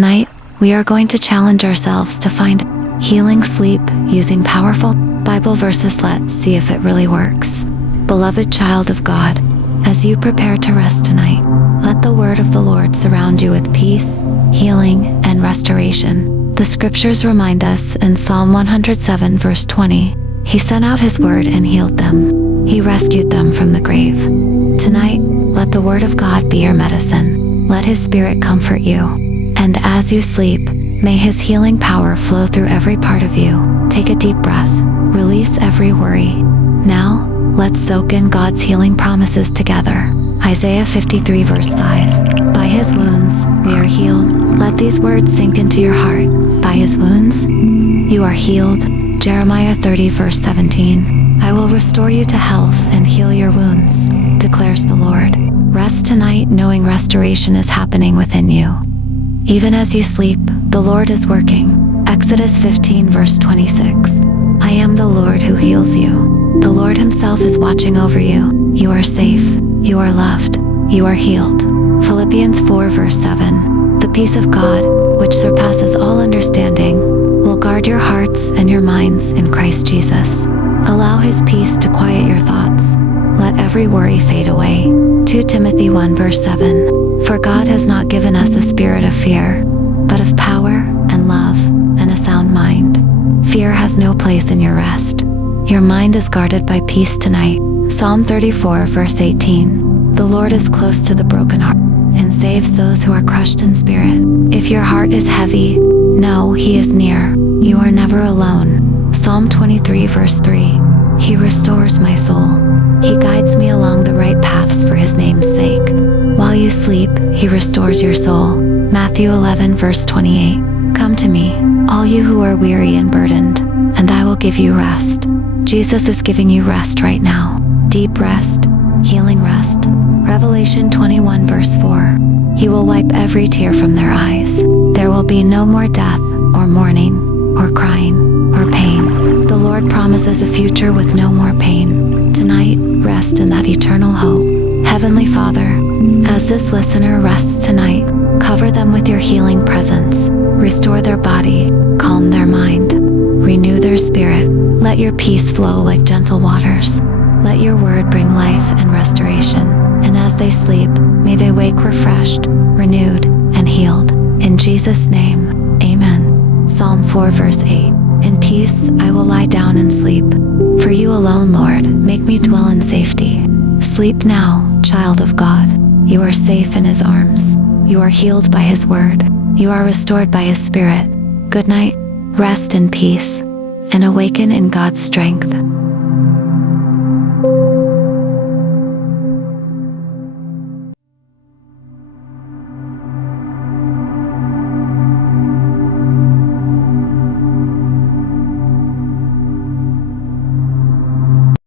Tonight, we are going to challenge ourselves to find healing sleep using powerful Bible verses. Let's see if it really works. Beloved child of God, as you prepare to rest tonight, let the word of the Lord surround you with peace, healing, and restoration. The scriptures remind us in Psalm 107 verse 20, He sent out His word and healed them. He rescued them from the grave. Tonight, let the word of God be your medicine. Let His Spirit comfort you. And as you sleep, may His healing power flow through every part of you. Take a deep breath. Release every worry. Now, let's soak in God's healing promises together. Isaiah 53 verse 5. By His wounds, we are healed. Let these words sink into your heart. By His wounds, you are healed. Jeremiah 30 verse 17. I will restore you to health and heal your wounds, declares the Lord. Rest tonight knowing restoration is happening within you. Even as you sleep, the Lord is working. Exodus 15 verse 26. I am the Lord who heals you. The Lord Himself is watching over you. You are safe. You are loved. You are healed. Philippians 4 verse 7. The peace of God, which surpasses all understanding, will guard your hearts and your minds in Christ Jesus. Allow His peace to quiet your thoughts. Let every worry fade away. 2 Timothy 1 verse 7. For God has not given us a spirit of fear, but of power and love and a sound mind. Fear has no place in your rest. Your mind is guarded by peace tonight. Psalm 34 verse 18. The Lord is close to the brokenhearted and saves those who are crushed in spirit. If your heart is heavy, know He is near. You are never alone. Psalm 23 verse 3. He restores my soul. He guides me along the right paths for His name's sake. While you sleep, He restores your soul. Matthew 11 verse 28. Come to me, all you who are weary and burdened, and I will give you rest. Jesus is giving you rest right now. Deep rest, healing rest. Revelation 21 verse 4. He will wipe every tear from their eyes. There will be no more death, or mourning, or crying, or pain. The Lord promises a future with no more pain. Tonight, rest in that eternal hope. Heavenly Father, as this listener rests tonight, cover them with your healing presence. Restore their body, calm their mind, renew their spirit. Let your peace flow like gentle waters. Let your word bring life and restoration. And as they sleep, may they wake refreshed, renewed, and healed. In Jesus' name, amen. Psalm 4 verse 8. In peace I will lie down and sleep. For you alone, Lord, make me dwell in safety. Sleep now, child of God. You are safe in His arms. You are healed by His word. You are restored by His Spirit. Good night, rest in peace, and awaken in God's strength.